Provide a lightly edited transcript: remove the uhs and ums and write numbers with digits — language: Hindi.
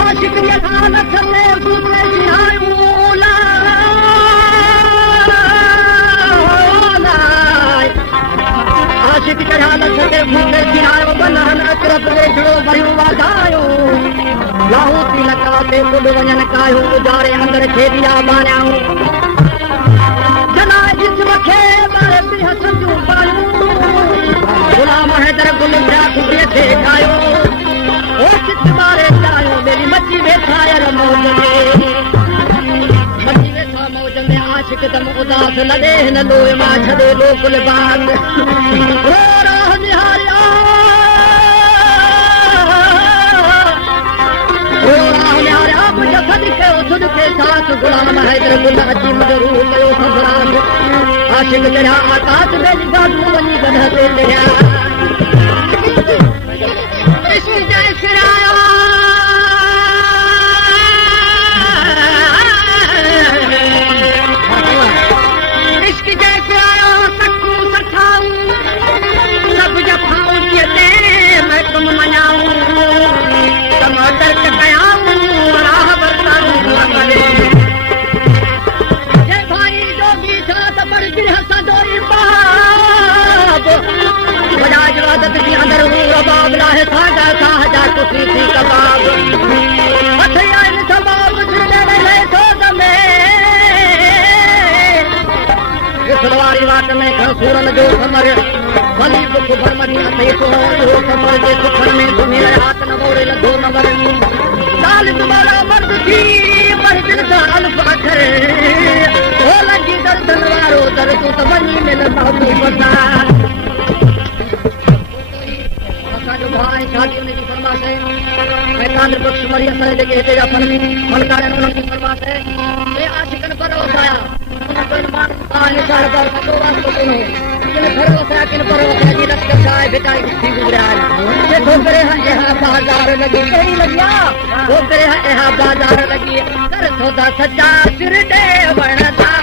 आशिक के हालत में दूसरे आशिक के हालत में भूखे सिनायो बनहन अकरब वेठो भयो वाधायो लाहू तिलकाते कुल वञन कायो गुजारे अंदर खेदिया बाण्याऊं जना जिस्म खे मारे बिह संजू पायूं गुलाम हैदर गुल जा खुदिए थे खायो ओ चित मारे चायो मेरी मची वेठा यार मौज में मची वेठा मौज में आशिक दम उदास लॾे हिन लोए मां छॾे लोकुल बाग रो राह निहारिया रो राह निहारिया मुंहिंजो सदके सुदके साथ गुलाम हैदर गुल अची मुंहिंजो रूह कयो संभरान आशिक चढ़िया आकाश में गाॾू वञी गॾ ते चढ़िया इश्क जय फिराया इश्क जय फिराया सकू सठाऊं सब जफाऊं ते मैं तुम मनाऊं तम दर्द कयाऊं राह बरताऊं जय भाई जो बीठा त पर गिरह सदोई बाब बजाज वादत की अंदर हूँ रबाब लाहे सागा साहजा कुसी थी कबाब हथियार सबाब जिंदे रहे सोग में सलवारी वाट में खसूरन जो समर भली बुख भरमरी अथे तो हो समर जे सुखन में तुम्हें हाथ न मोरे लधो नंबर साल तुम्हारा मर्द थी पर दिल का अल्फ अखर हो लगी दर्दन वारो दर तू त वनी मिल बाबू बता असांजो भाउ ऐं शादी उन जी फरमाश आहे ऐं कादर बख़्श मरी असांजे जेके हिते जा फनकार आहिनि उन्हनि जी फरमाश आहे हे आशिकनि पर वसाया उन पर माण्हू निसार पर कतो वास्तो कोन्हे किन घर वसाया किन पर वसाया जी लश्कर छा आहे बेचारे थी गुज़रिया आहिनि जे ठोकरे हा बाज़ार लॻी कहिड़ी लॻी आहे ठोकरे हा बाज़ार लॻी कर सौदा सचा सिर ॾे वणंदा